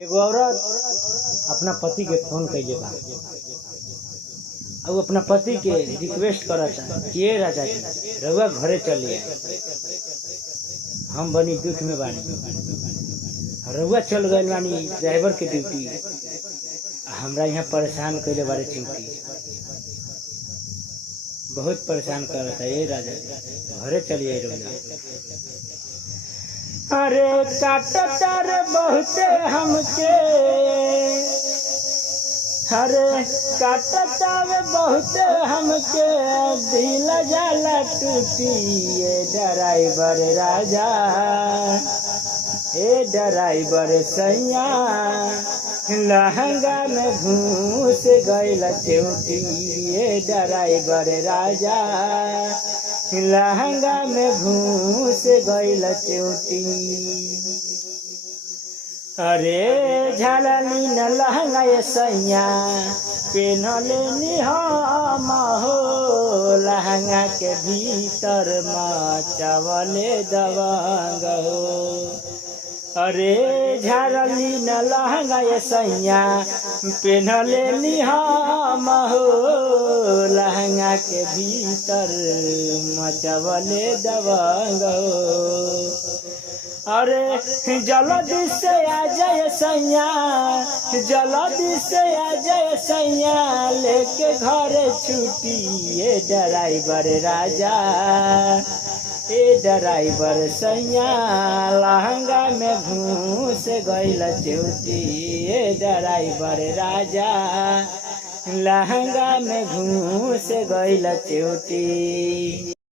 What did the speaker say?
एगो औरत अपना पति के फोन कइले बा और अपना पति के रिक्वेस्ट करता कि ए राजा जी रउआ घरे चलिए, हम बनी दुख में बानी, रउआ चल गए बानी ड्राइवर के ड्यूटी, हमरा यहाँ परेशान कइले बारे चिंती, बहुत परेशान करता है। ए राजा जी घरे चलिए रउआ। अरे काटता रे बहुते हमके, अरे काटता रे बहुते हमके, दिल जाला टूटी। ए ड्राइवर राजा, ए ड्राइवर सैया, लहंगा में घूस गइल चौटी। ए ड्राइवर राजा, लहंगा में घूस गइल चौटी। अरे झलनी न लहंगा ये सैया, पेनले निहम हो, लहंगा के भीतर मचवले दबंग हो। अरे झलनी न लहंगा ये सैया, पेनले निहम हो, लहंगा के भीतर मचवले दबंग हो। अरे जल्दी से आ जाए सैया, जल्दी से आ जाए सैया, लेके घर छुट्टी। ए ड्राइवर राजा, ए ड्राइवर सैया, लहंगा में घूस गइल चौटी। ए ड्राइवर राजा, लहंगा में घूस गइल चौटी।